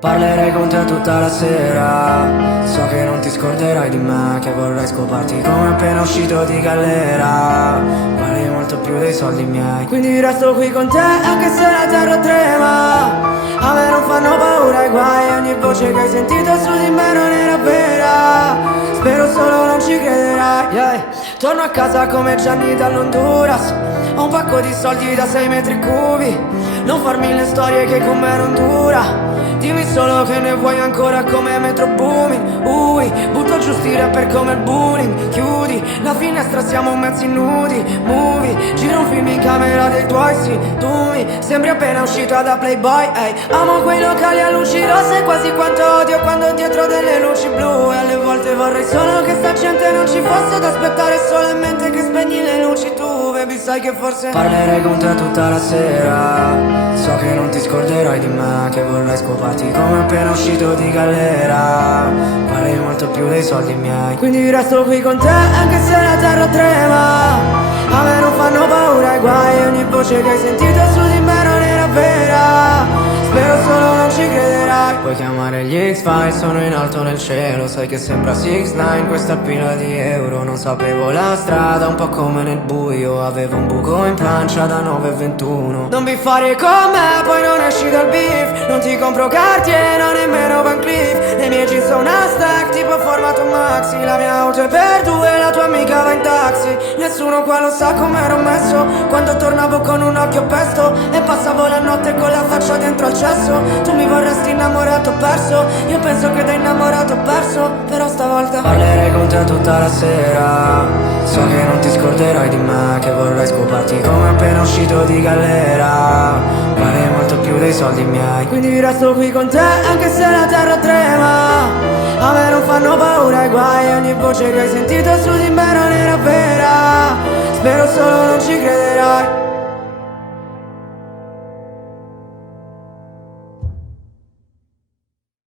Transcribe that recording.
Parlerei con te tutta la sera. So che non ti scorderai di me, che vorrei scoparti come appena uscito di galera. Vali molto più dei soldi miei, quindi resto qui con te anche se la terra trema. A me non fanno paura i guai, ogni voce che hai sentito su di me non era vera. Spero solo non ci crederai, yeah. Torno a casa come Gianni dall'Honduras. Ho un pacco di soldi da 6 metri cubi. Non farmi le storie che con me non dura. Dimmi solo che ne vuoi ancora come Metro Booming. Ui, butto giù sti rapper come il bullying. Chiudi la finestra, siamo mezzi nudi. Movie, giro un film in camera dei tuoi, sì. Tu mi sembri appena uscita da Playboy, ehi. Amo quei locali a luci rosse, quasi quanto odio quando dietro delle luci blu. E alle volte vorrei solo che sta gente non ci fosse, ad aspettare solamente che spegni le luci tu. Baby, sai che forse parlerei con te tutta la sera. So che non ti scorderai di me, che vorrei scoparti come appena uscito di galera. Vali molto più dei soldi miei, quindi resto qui con te anche se la terra trema. A me non fanno paura i guai, ogni voce che hai sentito su di me non era vera. Spero solo non ci crederai. Puoi chiamare gli X-Files, sono in alto nel cielo. Sai che sembra 6ix9ine questa pila di euro. Non sapevo la strada, un po' come nel buio. Avevo un buco in pancia da 9:21. Non vi fare con me, poi non esci dal beef. Non ti compro Cartier, non nemmeno Van Cleef. Le mie jeans sono una stack, tipo formato maxi. La mia auto è per due, la tua amica va in taxi. Nessuno qua lo sa come ero messo quando tornavo con un occhio pesto e passavo la notte con la faccia dentro al cesso. Tu mi vorresti innamorato perso, io penso che da innamorato perso. Però stavolta parlerei con te tutta la sera. So che non ti scorderai di me, che vorrei scoparti come appena uscito di galera. Vale molto più dei soldi miei, quindi resto qui con te anche se la terra trema. A me non fanno paura i guai, ogni voce che hai sentito su di me non era vera. Spero solo non ci crederai.